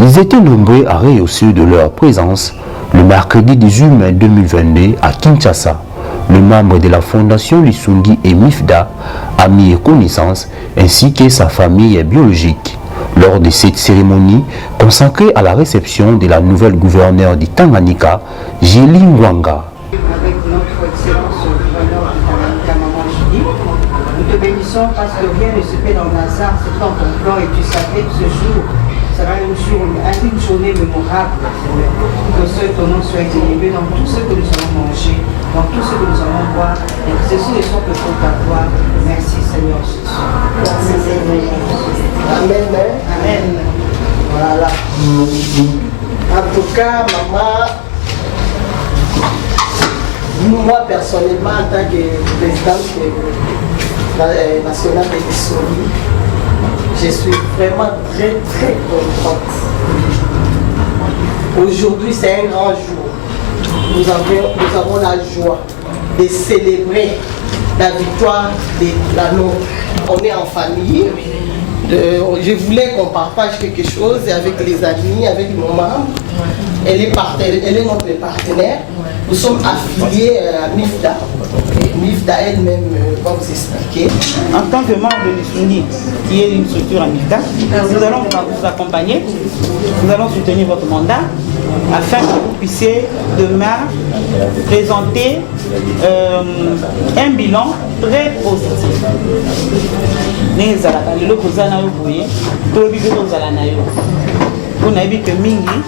Ils étaient nombreux à rehausser de leur présence le mercredi 18 mai 2022 à Kinshasa. Le membre de la fondation Lisungi et Mifda a mis connaissance ainsi que sa famille biologique. Lors de cette cérémonie consacrée à la réception de la nouvelle gouverneure du Tanganyika, Julie Mwanga. Avec notre excellence gouverneur du Tanganyika, Maman Julie, nous te bénissons parce que rien ne se fait dans le hasard, c'est dans ton plan et tu savais que ce jour sera une journée mémorable, Seigneur. Que ton nom soit élevé dans tout ce que nous allons manger, dans tout ce que nous allons boire, et que ceci ne soit que pour ta gloire. Merci Seigneur Jésus. Merci Seigneur Jésus. Amen. Amen. Voilà. En tout cas, maman, moi personnellement, en tant que présidente nationale de l'Issoli, je suis vraiment très contente. Aujourd'hui, c'est un grand jour. Nous avons la joie de célébrer la victoire de la nôtre. On est en famille. Je voulais qu'on partage quelque chose avec les amis, avec nos membres. Elle est notre partenaire. Nous sommes affiliés à MIFDA. MIFDA elle-même va vous expliquer. En tant que membre de l'Issuni, qui est une structure à MIFDA, nous allons vous accompagner, nous allons soutenir votre mandat afin que vous puissiez demain présenter un bilan très positif. On a vu que Mingi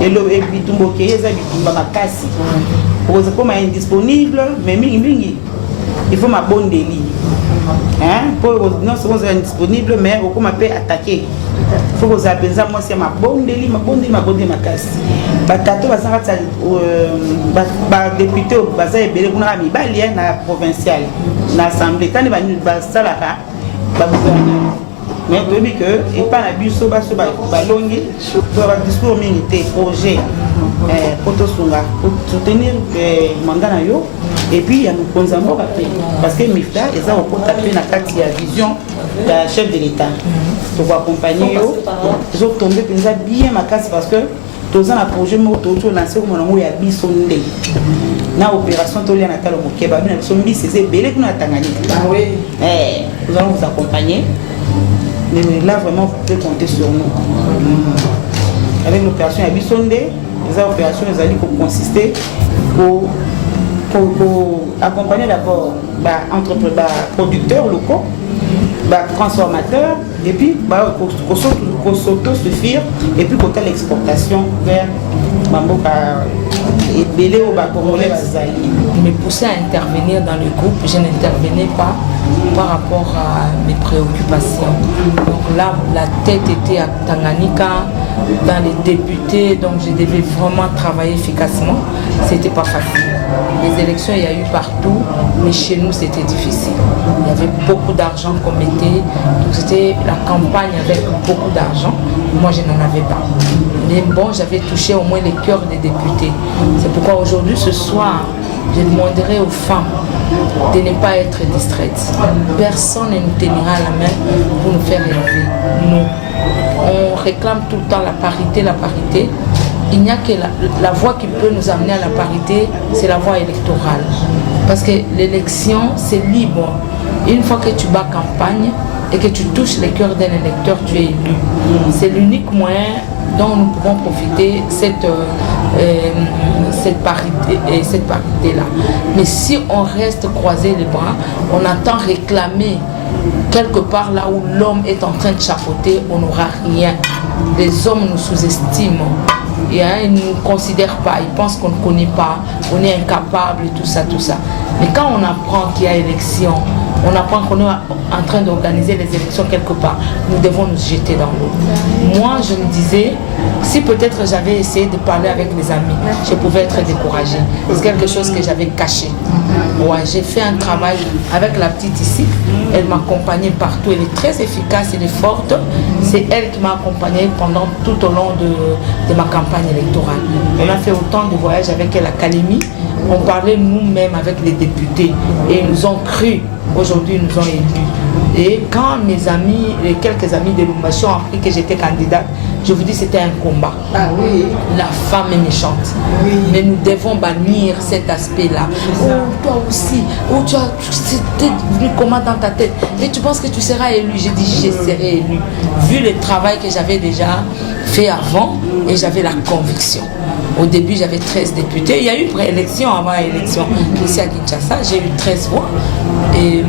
et le bitumbo qui est bitumba makasi. Comme indisponible, mais Mingi, il faut ma bonne délit. Non seulement indisponible, mais on peut attaquer. Il faut que vous appelez ça, moi c'est ma bonne délit, ma bonne makasi. Batato député au bazar et belé kuna mi balien na provincial na assemblée quand va salaka ba gouvernement. Mais tu dis que et pas la bus so ba longi doit discours militaire projet pour soutenir mandat na yo et puis il y a nous consamo parce que MIFDA ils ont pour taper na carte ya vision de chef de l'État pour accompagner yo ils ont tombé bien ma casse parce que tous un projet moto lancé comme on a biso ndé na opération tolia na talo mokeba na biso mbisi c'est belé kuna Tanganyika. Ah oui. Nous allons vous accompagner. Mais là vraiment vous pouvez compter sur nous. Avec l'opération Abisonde, les opérations allaient consister pour accompagner d'abord les producteurs locaux, transformateurs, et puis pour s'autosuffire, et puis côté l'exportation vers Mamboka et Belé au Congolais. Me pousser à intervenir dans le groupe, je n'intervenais pas par rapport à mes préoccupations. Donc là, la tête était à Tanganyika, dans les députés, donc je devais vraiment travailler efficacement. C'était pas facile. Les élections, il y a eu partout, mais chez nous, c'était difficile. Il y avait beaucoup d'argent qu'on mettait, donc c'était la campagne avec beaucoup d'argent. Moi, je n'en avais pas. Mais bon, j'avais touché au moins les cœurs des députés. C'est pourquoi aujourd'hui, ce soir, je demanderai aux femmes de ne pas être distraites. Personne ne nous tenira à la main pour nous faire élever. Nous, on réclame tout le temps la parité, la parité. Il n'y a que la voie qui peut nous amener à la parité, c'est la voie électorale. Parce que l'élection, c'est libre. Une fois que tu bats campagne et que tu touches les cœurs d'un électeur, tu es élu. C'est l'unique moyen dont nous pouvons profiter cette parité-là. Mais si on reste croisé les bras, on attend réclamer quelque part là où l'homme est en train de chapeauter, on n'aura rien. Les hommes nous sous-estiment. Ils ne nous considèrent pas, ils pensent qu'on ne connaît pas, on est incapable et tout ça, tout ça. Mais quand on apprend qu'il y a élection, on apprend qu'on est en train d'organiser les élections quelque part, nous devons nous jeter dans l'eau. Moi, je me disais, si peut-être j'avais essayé de parler avec les amis, je pouvais être découragée. C'est quelque chose que j'avais caché. Ouais, j'ai fait un travail avec la petite ici, elle m'accompagnait partout, elle est très efficace, elle est forte. C'est elle qui m'a accompagnée pendant tout au long de ma campagne électorale. On a fait autant de voyages avec elle à Kalemi, on parlait nous-mêmes avec les députés et ils nous ont cru. Aujourd'hui, ils nous ont élus. Et quand mes amis, les quelques amis de Lumbashi ont appris que j'étais candidate, je vous dis, c'était un combat. Ah oui. La femme est méchante. Oui. Mais nous devons bannir cet aspect-là. Oh, toi aussi. Oh, tu as, c'était venu comment dans ta tête? Et tu penses que tu seras élu? J'ai dit, je serai élu. Vu le travail que j'avais déjà fait avant, et j'avais la conviction. Au début, j'avais 13 députés. Il y a eu préélection avant l'élection. Ici à Kinshasa, j'ai eu 13 voix. Et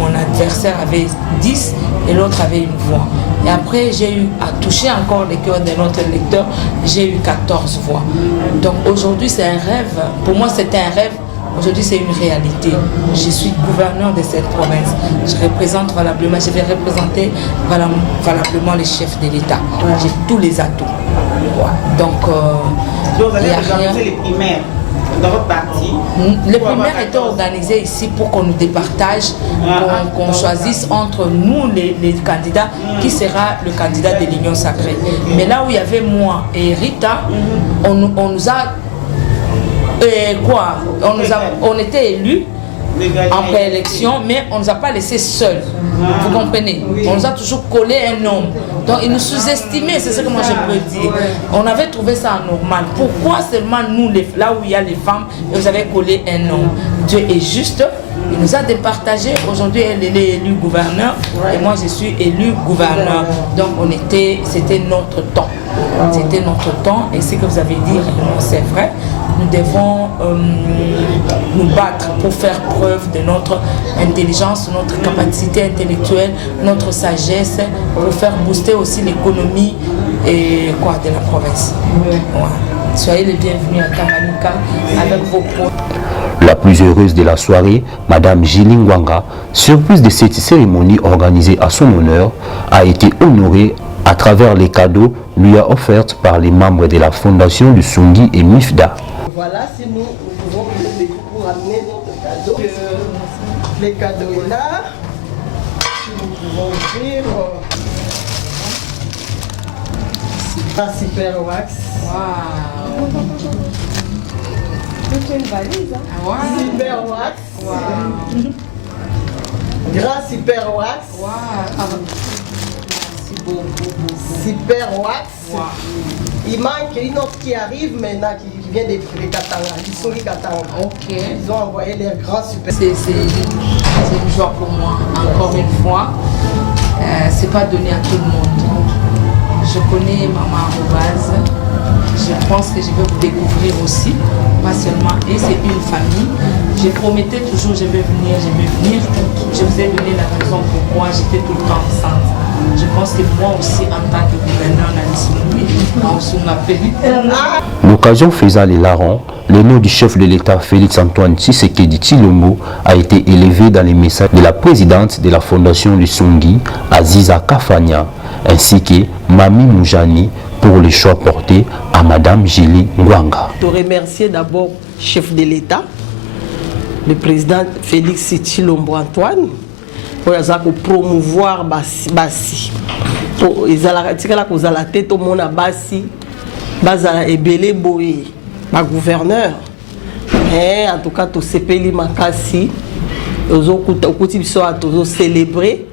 mon adversaire avait 10 et l'autre avait une voix. Et après, j'ai eu à toucher encore les cœurs de notre électeur, j'ai eu 14 voix. Donc aujourd'hui, c'est un rêve. Pour moi, c'était un rêve. Aujourd'hui, c'est une réalité. Je suis gouverneur de cette province. Je représente valablement, je vais représenter valablement les chefs de l'État. J'ai tous les atouts. Ouais. Donc, vous allez organiser les primaires dans votre parti? Les primaires étaient organisées ici pour qu'on nous départage, qu'on choisisse entre nous les candidats qui sera le candidat de l'Union sacrée. Mais là où il y avait moi et Rita, on nous a on était élus en préélection, mais on ne nous a pas laissés seuls. Vous comprenez? On nous a toujours collé un homme. Donc ils nous sous-estimaient, c'est ce que moi je peux dire. On avait trouvé ça anormal. Pourquoi seulement nous, là où il y a les femmes, vous avez collé un homme? Dieu est juste. Il nous a départagés. Aujourd'hui, elle est élue gouverneur et moi je suis élu gouverneur. Donc c'était notre temps. C'était notre temps et ce que vous avez dit, c'est vrai. Nous devons nous battre pour faire preuve de notre intelligence, notre capacité intellectuelle, notre sagesse, pour faire booster aussi l'économie et de la province. Ouais. Soyez les bienvenus à Tanganyika avec vos points. La plus heureuse de la soirée, Madame Julie Ngwanga, surprise de cette cérémonie organisée à son honneur, a été honorée à travers les cadeaux lui a offerts par les membres de la fondation du Sungi et MIFDA. Voilà, si nous pouvons vous ramener notre cadeau. Les cadeaux est là. Nous pouvons ouvrir. Super wax. Wow. C'est une valise, hein? Wow. Super wax. Wow. Grand super wax. Wow. Merci beaucoup. Super wax. Wow. Il manque une autre qui arrive maintenant, qui vient de Katanga, qui sont les Katanga. Ok. Ils ont envoyé les grands super. C'est une joie pour moi, encore une fois. C'est pas donné à tout le monde. Je connais Maman Arobase. Je pense que je vais vous découvrir aussi, pas seulement. Et c'est une famille. Je promettais toujours, je vais venir, je vais venir. Je vous ai donné la raison pourquoi j'étais tout le temps enceinte. Je pense que moi aussi, en tant que gouverneur, L'occasion faisant les larrons, le nom du chef de l'État Félix-Antoine Tshisekedi Tshilombo a été élevé dans les messages de la présidente de la fondation du Sungi, Aziza Kafania, ainsi que Mami Moujani pour les choix portés à Madame Julie Ngwanga. Je remercie d'abord le chef de l'État, le président Félix Tshilombo Antoine, pour promouvoir Bassi. Ils ont la tête au monde à Bassi, Bazala et Belé Boé, ma gouverneur. Mais en tout cas, tout ce pays Makassi, ils ont célébré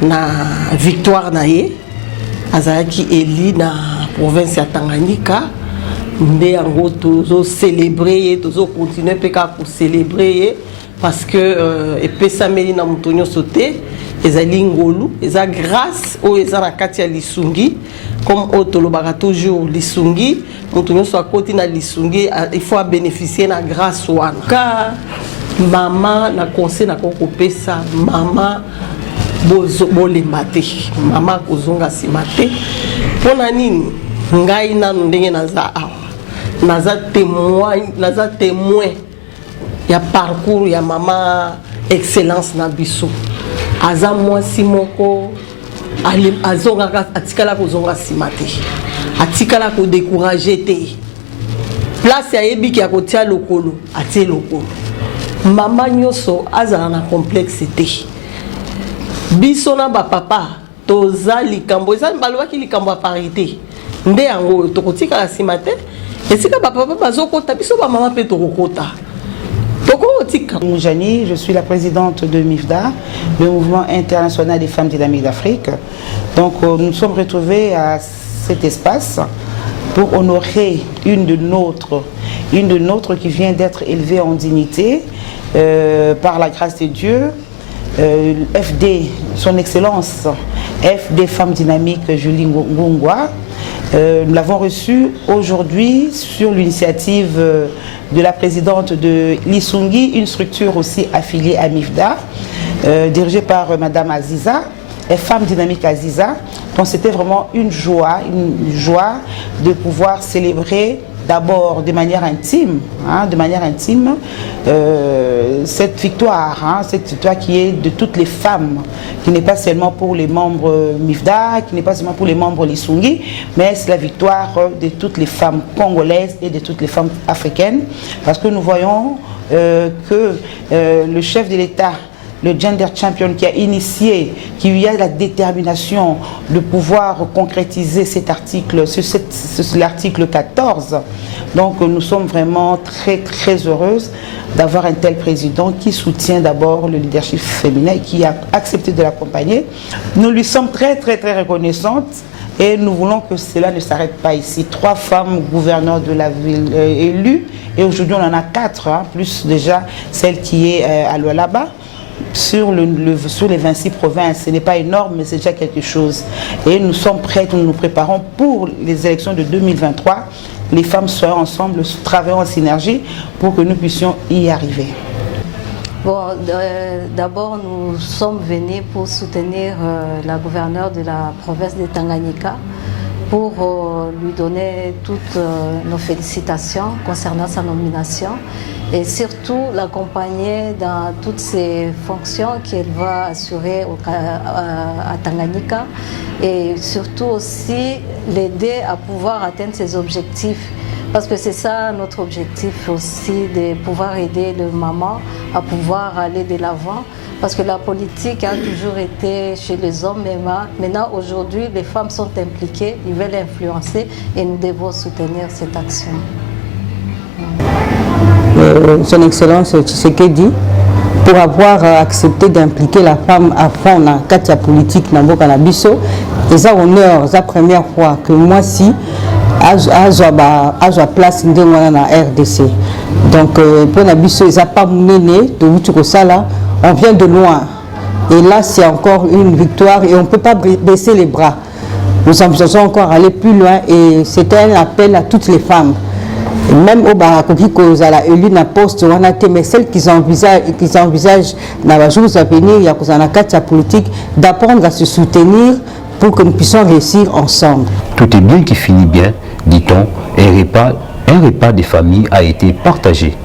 la victoire naïe, Azaki Eli na province de Tanganyika. Nous avons célébré, nous avons continué à célébrer parce que Epesameli na Moutonio sauté, ils ont l'ingolu, ils ont grâce aux Katia Lisungi, comme Otolobara toujours Lisungi, Moutonio soit côté na Lisungi, il faut bénéficier de la grâce ouana. Car maman na conseil na kokopesa, maman bole mate, maman kozonga si mate. Pona nini ngai nanu ndenge naza awa. Naza témoin ya parcours ya maman excellence na biso. Aza mwasi moko azonga atikala kozonga simate. Atikala ko décourager te. Place ya yebiki ya kotia lokolo, atie lokolo. Mama nyoso azala na complexité. Biso na ba papa toza likambo eza balobaki likambo ya parité. Nde yango tokotika la simate. Et si papa bazokota biso ba mama pe tokokota. Moujani, je suis la présidente de MIFDA, le mouvement international des femmes dynamiques d'Afrique. Donc nous nous sommes retrouvés à cet espace pour honorer une de nôtres qui vient d'être élevée en dignité par la grâce de Dieu. FD, son excellence, FD Femme Dynamique Julie Ngungwa. Nous l'avons reçue aujourd'hui sur l'initiative de la présidente de l'Isungi, une structure aussi affiliée à MIFDA, dirigée par Madame Aziza, Femme Dynamique Aziza. Donc c'était vraiment une joie de pouvoir célébrer d'abord de manière intime, cette victoire qui est de toutes les femmes, qui n'est pas seulement pour les membres MIFDA, qui n'est pas seulement pour les membres Lisungi, mais c'est la victoire de toutes les femmes congolaises et de toutes les femmes africaines, parce que nous voyons que le chef de l'État, le Gender Champion qui a initié, qui a la détermination de pouvoir concrétiser cet article, l'article 14. Donc nous sommes vraiment très heureuses d'avoir un tel président qui soutient d'abord le leadership féminin et qui a accepté de l'accompagner. Nous lui sommes très reconnaissantes et nous voulons que cela ne s'arrête pas ici. 3 femmes gouverneurs de la ville élues et aujourd'hui on en a 4, plus déjà celle qui est à Lualaba. Sur les 26 provinces, ce n'est pas énorme, mais c'est déjà quelque chose. Et nous sommes prêts, nous nous préparons pour les élections de 2023. Les femmes soient ensemble, travaillons en synergie pour que nous puissions y arriver. Bon, d'abord, nous sommes venus pour soutenir la gouverneure de la province de Tanganyika, pour lui donner toutes nos félicitations concernant sa nomination et surtout l'accompagner dans toutes ses fonctions qu'elle va assurer à Tanganyika et surtout aussi l'aider à pouvoir atteindre ses objectifs. Parce que c'est ça notre objectif aussi, de pouvoir aider le maman à pouvoir aller de l'avant. Parce que la politique a toujours été chez les hommes, mais maintenant, aujourd'hui, les femmes sont impliquées, ils veulent influencer et nous devons soutenir cette action. Son Excellence Tshisekedi, pour avoir accepté d'impliquer la femme à fond dans la cadre politique dans le Biso, et ça honneur, c'est la première fois que moi si à la place dans la RDC. Donc pour la Biso, ils n'ont pas mené de ça, on vient de loin. Et là, c'est encore une victoire et on ne peut pas baisser les bras. Nous envisageons encore aller plus loin et c'était un appel à toutes les femmes. Et même au Barakoki, qu'on a élu na poste, mais celles qui envisagent dans les jours à venir, il y a la politique, d'apprendre à se soutenir pour que nous puissions réussir ensemble. Tout est bien qui finit bien, dit-on, un repas des familles a été partagé.